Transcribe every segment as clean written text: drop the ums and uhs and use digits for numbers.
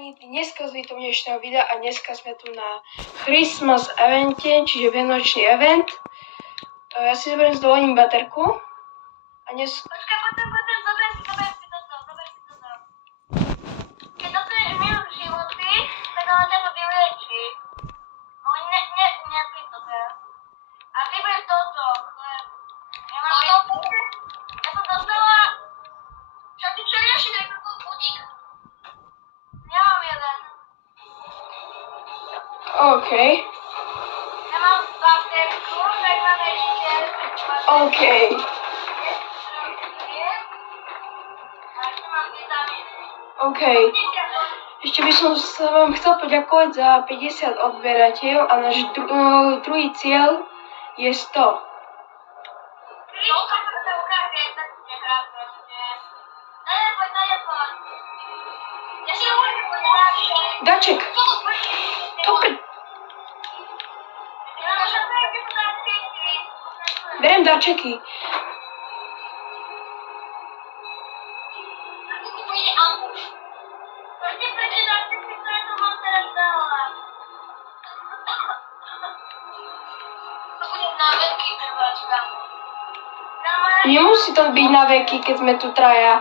chalani, dneska z toho dnešného videa a dneska sme tu na Christmas evente, čiže vianočný event. Ja si zoberiem s dovolením baterku a dnes... Počkaj, zober si toto. Keď dostaneš minus životy, tak ona ťa to vylieči. Ale nepri to teraz. A ty budeš toto, chleb. Ja som dostala... Čo rieši taký budík? Ja mám jeden. OK. Ja mám baterku, tak mám ešte... OK. A ešte mám vitamíny. OK. Ešte by som sa vám chcel poďakovať za 50 odberateľov a náš druhý cieľ je 100. Daček! Berem darčeky. Nemusí to byť na veky, keď sme tu traja.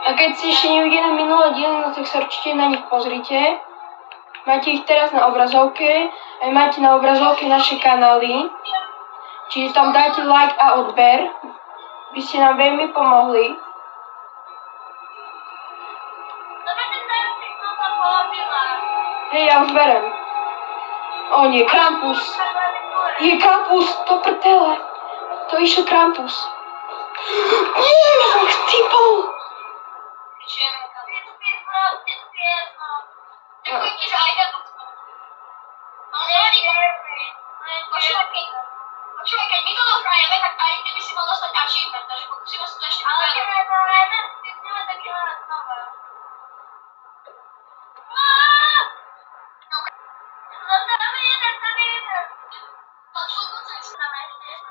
A keď si ešte nevideli minulé diely, no tak sa určite na nich pozrite. Máte ich teraz na obrazovke, aj máte na obrazovke naše kanály. Čiže tam dajte like a odber. By ste nám veľmi pomohli. Hej, ja už berem. O nie, Krampus. Je Krampus, to prdele. To išiel Krampus. Nie, ja som chcípol. Počúvaj, keď my to dohrajeme, tak aj ty by si mal dostať achievement, takže pokúsime sa to ešte povedať. Ale ideme taký znova.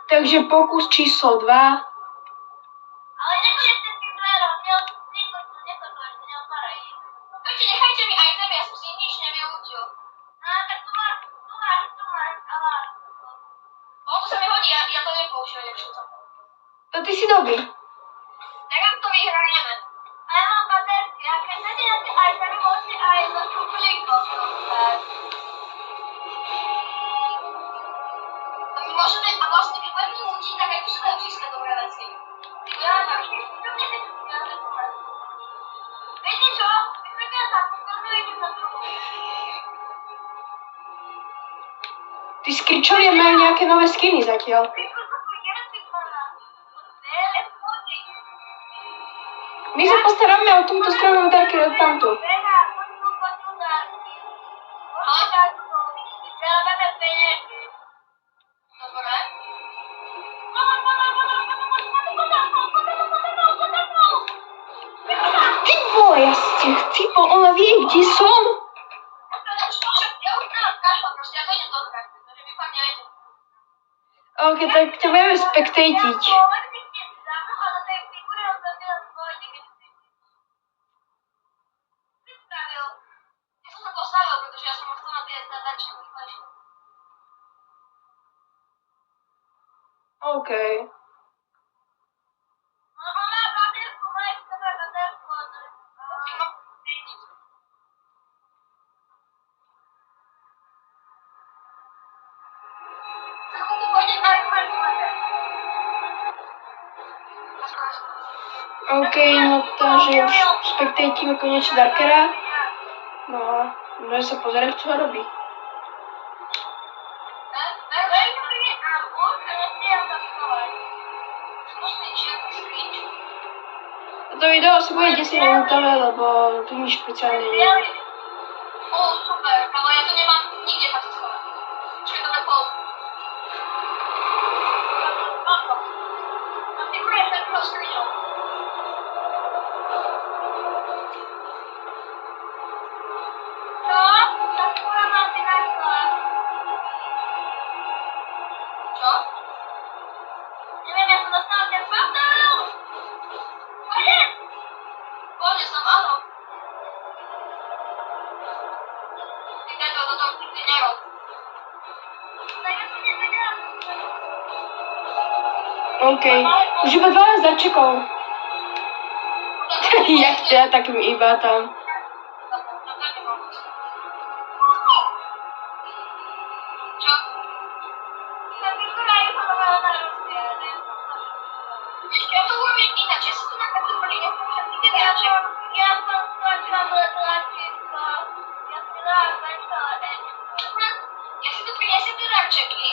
Takže pokus číslo 2. Ale nebudeš ten tým dverom, neotváraj ich. Poďte, nechajte mi itemy, ja som si nič nevyučil. Tak tu máš, ale... To sa mi hodí, ja to nepoužívam, nevšil som. To ty si dobrý. Tak ak to vyhrajeme. A ja mám baterky, a keď chcete na tie itemy, môžete aj do šuplíkov dostať. A my môžeme, a vlastne keď budeme útiť, tak aj tu sa dajú získať dobré veci. Ja tak, to mne si viete čo? Vychoďte sa, potom idem na druhú. Tí skričovia majú nejaké nové skiny zatiaľ. My sa postaráme o túto stranu Darkera tamto. Ty vole, ja ste chcípol, ona vie, kde som. OK, tak ťa budeme spektejtiť. OK. OK, no takže už spektejtíme konečne Darkera. No a môžeme sa pozerať, čo robí. Toto video asi bude 10 minútové, lebo tu nič špeciálne nie je. Super, ale ja to nemám nikde takto schovať. Čiže to bol. A ty budeš takého screenshot. Čo? Tak skoro mám si našla. Co? Neviem, ja som dostala ten portál! Koniec! Koniec, no áno. Ty tento do toho nikdy nerob. No ja som nevedela. OK. Už iba 12 darčekov. Jak ja, tak iba tam. Čo? Tá figurare falando na né? Ešte ja to urobím ináč, ja si to nakazím, protože ja som však nikdy nenačil. Ja som stlačila tlačítko, ja si dala zmenšala Ečko. Ja si tu prinesiem tie darčeky.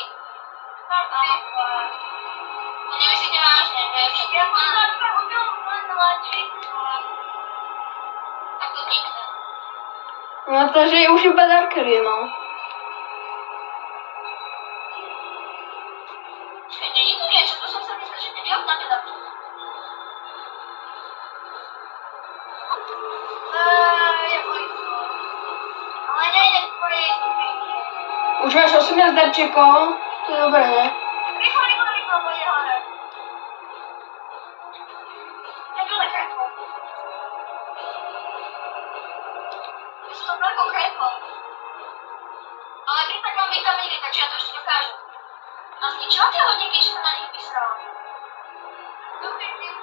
To nemyslíte vážne, že všetko ja som tlačila úplne tlačítko. Tak to nikde. No takže je už iba darkery, no. Čakaj, nie je tu niečo, tu som sa dneska, že neviel na teda. Ja bojím. Ale nejde prejsť. Už máš 18 darčekov. To je dobré, ne? Rýchlo, pôjde hore. Ja tu nekreklo. Ja som to veľko kreklo. Ale keď tak mám vitamíny, takže ja to ešte dokážem. A zničila tie hodinky, že sa na nich vysrala. Dobrý tým.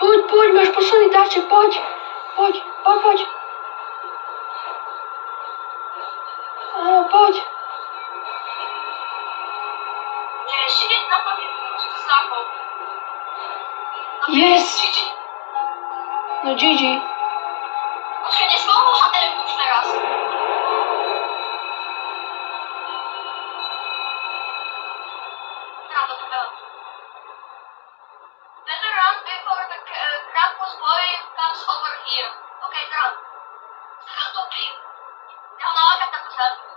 Poď, máš posledný darček, poď. Poď. Áno, poď. Nie, ešte keď napadne, že to zápol. Yes. No GG. Počkaj, nesmol možno ten už teraz. Teraz to veľa. Better run before the Krampus boy comes over here. Okay, run. Zaraz to pił. Ja ho nalákam takú sadku.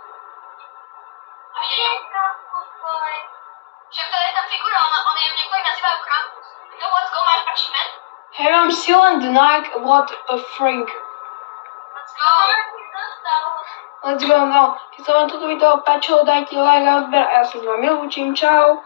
A je Krampus boy. Však to je tá figura, on ju niektorí nazývajú Krampus. You know what's going on achievement? Hey, I'm still on the night. What a freak. Let's go. Let's go, no. Keď sa vám toto video páčilo, dajte like a odber a ja sa s vami lúčim. Čau.